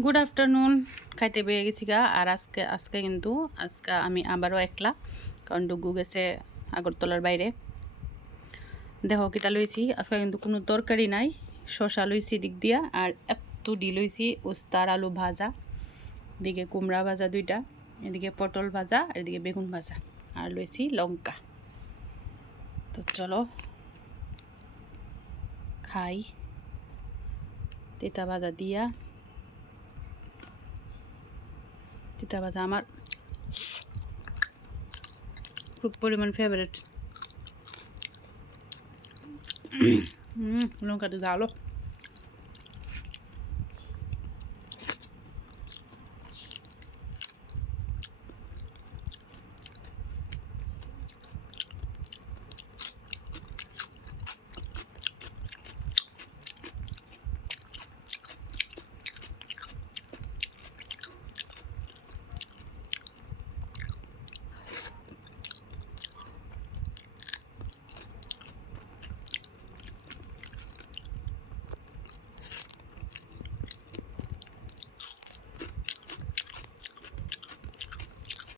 Good afternoon খাইতে পেয়ে গেছি গা। আর আজকে কিন্তু আমি আবারও একলা, কারণ ডুগু গেছে আগরতলার বাইরে। দেখো কিতা লইছি আজকে, কিন্তু কোনো তরকারি নাই। শশা লইছি দিক দিয়া, আর এত লইছি উস্তার আলু ভাজা, এদিকে কুমড়া ভাজা দুইটা, এদিকে পটল ভাজা, আর এদিকে বেগুন ভাজা, আর লইছি লঙ্কা। তো চলো খাই তেতা ভাজা দিয়া। তেতা ভাজা আমার খুব পরিমাণ ফেভারিট। লঙ্কাটা ঝালো।